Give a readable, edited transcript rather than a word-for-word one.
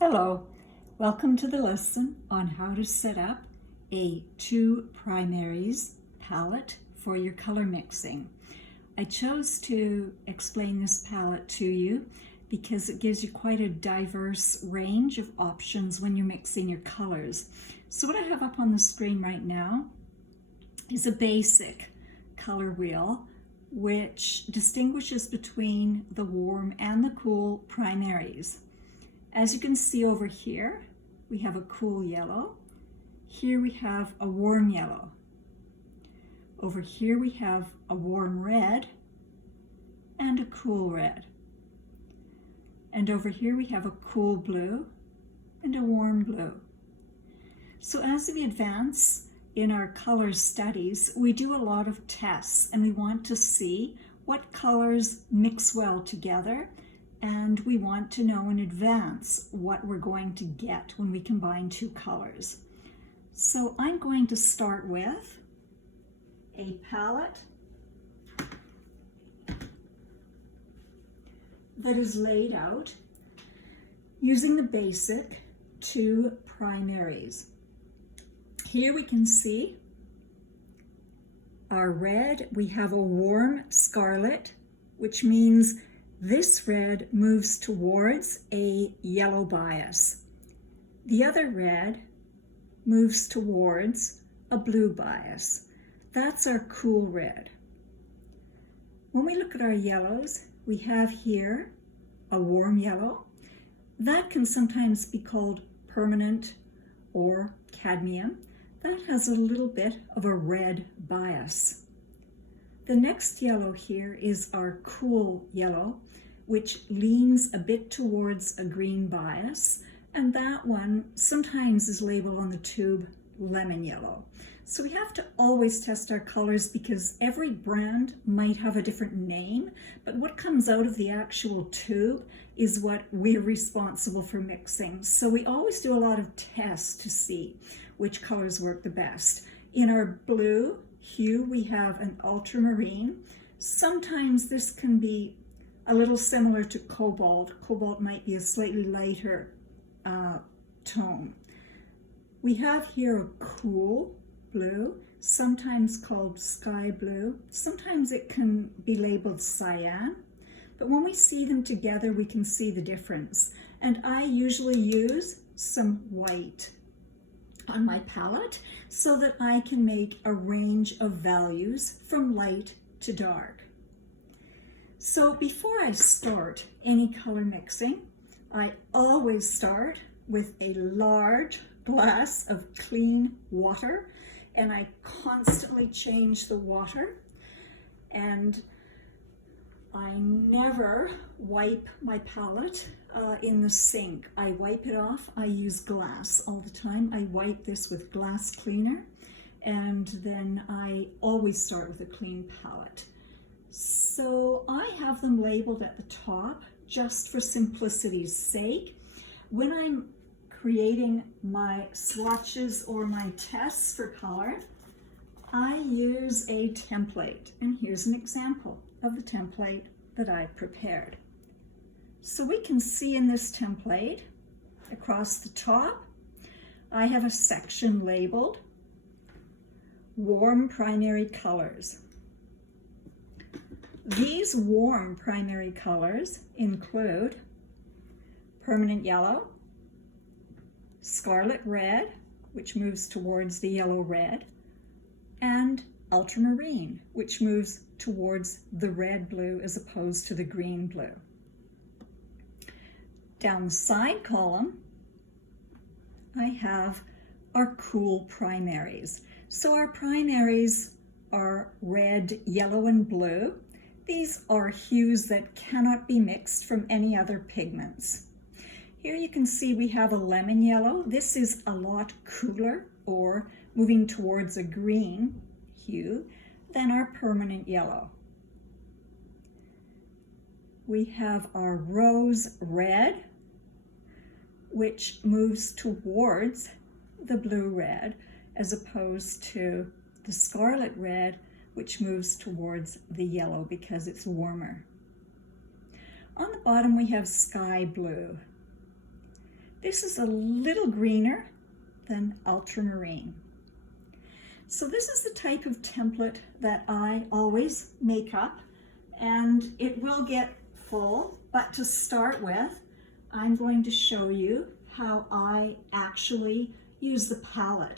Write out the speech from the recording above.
Hello, welcome to the lesson on how to set up a 2 primaries palette for your color mixing. I chose to explain this palette to you because it gives you quite a diverse range of options when you're mixing your colors. So what I have up on the screen right now is a basic color wheel which distinguishes between the warm and the cool primaries. As you can see over here, we have a cool yellow. Here we have a warm yellow. Over here we have a warm red and a cool red. And over here we have a cool blue and a warm blue. So as we advance in our color studies, we do a lot of tests and we want to see what colors mix well together, and we want to know in advance what we're going to get when we combine two colors. So I'm going to start with a palette that is laid out using the basic 2 primaries. Here we can see our red. We have a warm scarlet, which means this red moves towards a yellow bias. The other red moves towards a blue bias. That's our cool red. When we look at our yellows, we have here a warm yellow. That can sometimes be called permanent or cadmium. That has a little bit of a red bias. The next yellow here is our cool yellow, which leans a bit towards a green bias, and that one sometimes is labeled on the tube lemon yellow. So we have to always test our colors because every brand might have a different name, but what comes out of the actual tube is what we're responsible for mixing. So we always do a lot of tests to see which colors work the best. In our blue hue, we have an ultramarine. Sometimes this can be a little similar to cobalt. Cobalt might be a slightly lighter tone. We have here a cool blue, sometimes called sky blue. Sometimes it can be labeled cyan, but when we see them together, we can see the difference. And I usually use some white on my palette so that I can make a range of values from light to dark. So before I start any color mixing, I always start with a large glass of clean water, and I constantly change the water, and I never wipe my palette in the sink. I wipe it off. I use glass all the time. I wipe this with glass cleaner, and then I always start with a clean palette. So I have them labeled at the top just for simplicity's sake. When I'm creating my swatches or my tests for color, I use a template, and here's an example of the template that I prepared. So we can see in this template across the top, I have a section labeled Warm Primary Colors. These warm primary colors include permanent yellow, scarlet red, which moves towards the yellow red, and ultramarine, which moves towards the red blue as opposed to the green blue. Down the side column, I have our cool primaries. So our primaries are red, yellow, and blue. These are hues that cannot be mixed from any other pigments. Here you can see we have a lemon yellow. This is a lot cooler, or moving towards a green hue, than our permanent yellow. We have our rose red, which moves towards the blue red, as opposed to the scarlet red, which moves towards the yellow because it's warmer. On the bottom we have sky blue. This is a little greener than ultramarine. So this is the type of template that I always make up, and it will get full, but to start with, I'm going to show you how I actually use the palette